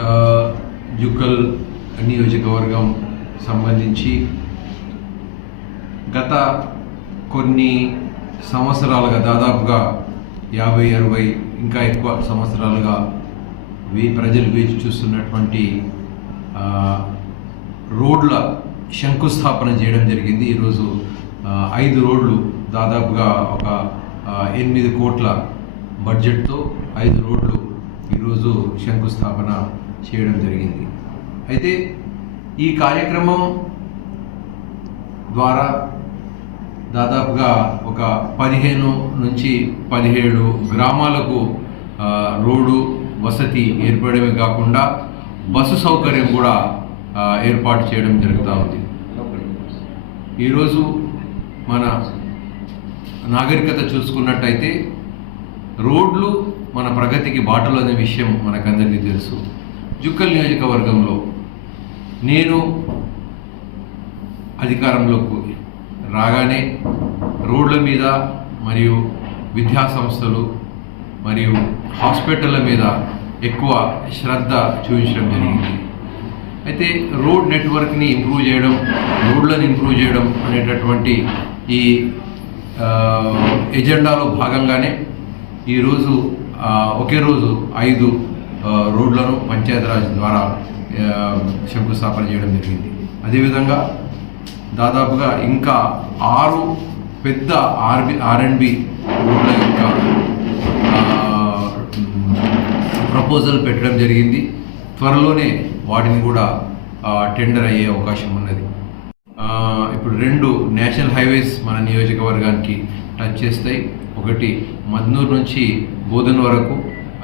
ఆ, జుక్కల్ నియోజకవర్గం సంబంధించి గత కొన్ని సంవత్సరాలుగా దాదాపుగా యాభై అరవై ఇంకా ఎక్కువ సంవత్సరాలుగా వే ప్రజలు వేచి చూస్తున్నటువంటి రోడ్ల శంకుస్థాపన చేయడం జరిగింది. ఈరోజు ఐదు రోడ్లు దాదాపుగా ఒక ఎనిమిది కోట్ల బడ్జెట్తో ఐదు రోడ్లు ఈరోజు శంకుస్థాపన చేయడం జరిగింది. అయితే ఈ కార్యక్రమం ద్వారా దాదాపుగా ఒక పదిహేను నుంచి పదిహేడు గ్రామాలకు రోడ్డు వసతి ఏర్పడమే కాకుండా బస్సు సౌకర్యం కూడా ఏర్పాటు చేయడం జరుగుతూ ఉంది. ఈరోజు మన నాగరికత చూసుకున్నట్టయితే రోడ్లు మన ప్రగతికి బాటలు అనే విషయం మనకందరికీ తెలుసు. జుక్కల్ నియోజకవర్గంలో నేను అధికారంలోకి రాగానే రోడ్ల మీద మరియు విద్యా సంస్థలు మరియు హాస్పిటళ్ళ మీద ఎక్కువ శ్రద్ధ చూపించడం జరిగింది. అయితే రోడ్ నెట్వర్క్ని ఇంప్రూవ్ చేయడం రోడ్లను ఇంప్రూవ్ చేయడం అనేటటువంటి ఈ ఎజెండాలో భాగంగానే ఈరోజు ఒకే రోజు ఐదు రోడ్లను పంచాయతీరాజ్ ద్వారా శంకుస్థాపన చేయడం జరిగింది. అదేవిధంగా దాదాపుగా ఇంకా ఆరు పెద్ద ఆర్బి ఆర్ఎండ్బి రోడ్ల యొక్క ప్రపోజల్ పెట్టడం జరిగింది. త్వరలోనే వాటిని కూడా టెండర్ అయ్యే అవకాశం ఉన్నది. ఇప్పుడు రెండు నేషనల్ హైవేస్ మన నియోజకవర్గానికి టచ్ చేస్తాయి. ఒకటి మద్నూరు నుంచి బోధన్ వరకు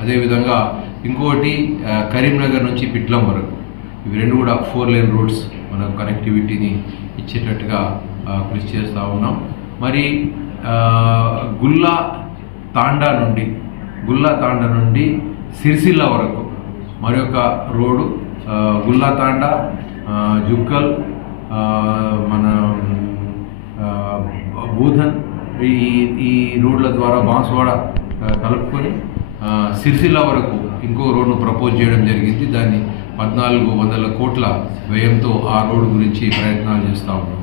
అదేవిధంగా ఇంకొకటి కరీంనగర్ నుంచి పిట్లం వరకు. ఇవి రెండు కూడా ఫోర్ లేన్ రోడ్స్ మనకు కనెక్టివిటీని ఇచ్చేటట్టుగా కృషి చేస్తూ ఉన్నాం. మరి గుల్లా తాండా నుండి గుల్లా తాండా నుండి సిరిసిల్ల వరకు మరి ఒక రోడ్డు గుల్లా తాండా జుక్కల్ మన బూధన్ ఈ ఈ రోడ్ల ద్వారా బాన్స్వాడ కలుపుకొని సిరిసిల్ల వరకు ఇంకో రోడ్ను ప్రపోజ్ చేయడం జరిగింది. దాన్ని పద్నాలుగు వందల కోట్ల వ్యయంతో ఆ రోడ్డు గురించి ప్రయత్నాలు చేస్తూ ఉన్నాం.